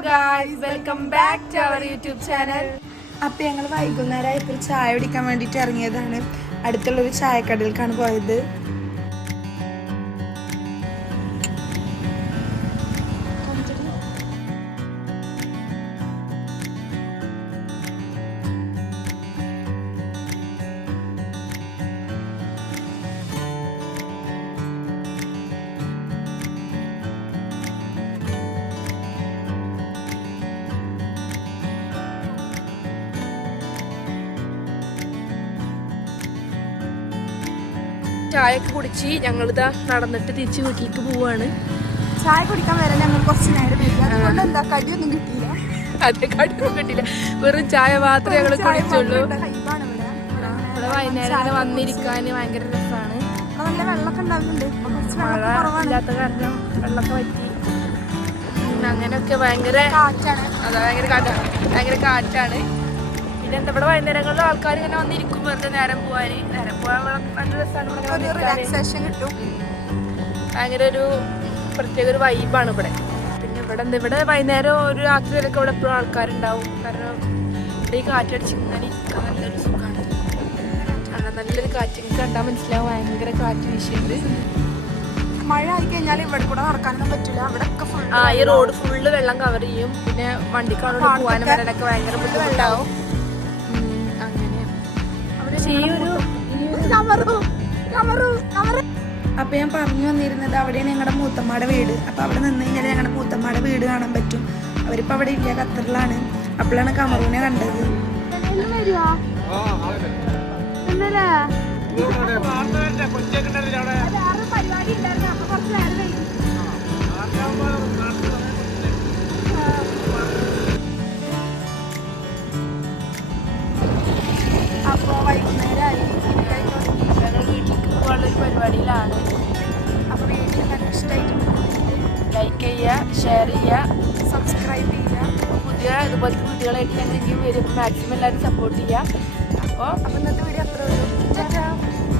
Welcome അപ്പൊ ഞങ്ങൾ വൈകുന്നേരം ഇപ്പൊ ചായ കുടിക്കാൻ വേണ്ടിയിട്ട് ഇറങ്ങിയതാണ്. അടുത്തുള്ള ഒരു ചായക്കടയിലേക്കാണ് പോയത്. ചായ ഒക്കെ കുടിച്ച് ഞങ്ങളിതാ നടന്നിട്ട് തിരിച്ച് വീട്ടിലേക്ക് പോവാണ്. ചായ കുടിക്കാൻ വരാൻ ഞങ്ങൾ കുറച്ച് നേരം അതുകൊണ്ട് എന്താ കടിയൊന്നും കിട്ടിയില്ല. അതെ കടിയൊന്നും കിട്ടില്ല വെറും ചായ മാത്രമേ ഞങ്ങൾ കുടിച്ചുള്ളൂ. ഇവിടെ വൈകുന്നേരം വന്നിരിക്കാൻ ഭയങ്കര രസമാണ് നല്ല വെള്ളമൊക്കെ ഉണ്ടാവുന്നുണ്ട്. മഴ ഇല്ലാത്ത കാരണം വെള്ളമൊക്കെ പറ്റി അങ്ങനെയൊക്കെ ഭയങ്കര കാറ്റാണ്. അതാ ഭയങ്കര കാറ്റാണ് ഭയങ്കര കാറ്റാണ്. പിന്നെ എന്താ ഇവിടെ വൈകുന്നേരങ്ങളിൽ ആൾക്കാർ ഇങ്ങനെ വന്നിരിക്കും വെറുതെ നേരം പോവാൻ നേരം പോകാൻ നല്ല രസമാണ്. കിട്ടും. ഭയങ്കര ഒരു പ്രത്യേക ഒരു വൈബാണ് ഇവിടെ. പിന്നെ ഇവിടെ എന്താ ഇവിടെ വൈകുന്നേരം ഒരു രാത്രി വരെയൊക്കെ ഇവിടെ എപ്പോഴും ആൾക്കാരുണ്ടാവും. കാരണം ഇവിടെ ഈ കാറ്റടിച്ച് ഇങ്ങനെ ഇരിക്കാൻ നല്ലൊരു സുഖമാണ് അങ്ങനെ നല്ലൊരു കാറ്റ് എനിക്ക് കണ്ടാൽ മനസ്സിലാവും. ഭയങ്കര കാറ്റ് വീശിയുണ്ട് മഴ ആയി കഴിഞ്ഞാൽ ഇവിടെ കൂടെ നടക്കാനൊന്നും പറ്റില്ല അവിടെ ഒക്കെ ഫുൾ ആ ഈ റോഡ് ഫുള്ള് വെള്ളം കവർ ചെയ്യും. പിന്നെ വണ്ടിക്കാണോ പോകാനും വരാനൊക്കെ ഭയങ്കര ബുദ്ധിമുട്ടാവും. അപ്പൊ ഞാൻ പറഞ്ഞു വന്നിരുന്നത് അവിടെയാണ് ഞങ്ങളുടെ മൂത്തമ്മയുടെ വീട്. അപ്പൊ അവിടെ നിന്ന് കഴിഞ്ഞാൽ ഞങ്ങളുടെ മൂത്തമ്മയുടെ വീട് കാണാൻ പറ്റും. അവരിപ്പോ അവിടെ ഇല്ല ഖത്തറിലാണ്. അപ്പോഴാണ് കമറൂനെ കണ്ടത്. അപ്പൊ ചെയ്യുക ഷെയർ ചെയ്യുക സബ്സ്ക്രൈബ് ചെയ്യുക. പുതിയ ഇതുപോലത്തെ വീഡിയോകളായിട്ട് ഞങ്ങൾ ഇനിയും വരും. മാക്സിമം എല്ലാവരും സപ്പോർട്ട് ചെയ്യുക. അപ്പോൾ അപ്പൊ ഇന്നത്തെ വീഡിയോ അത്ര ഉള്ളൂ.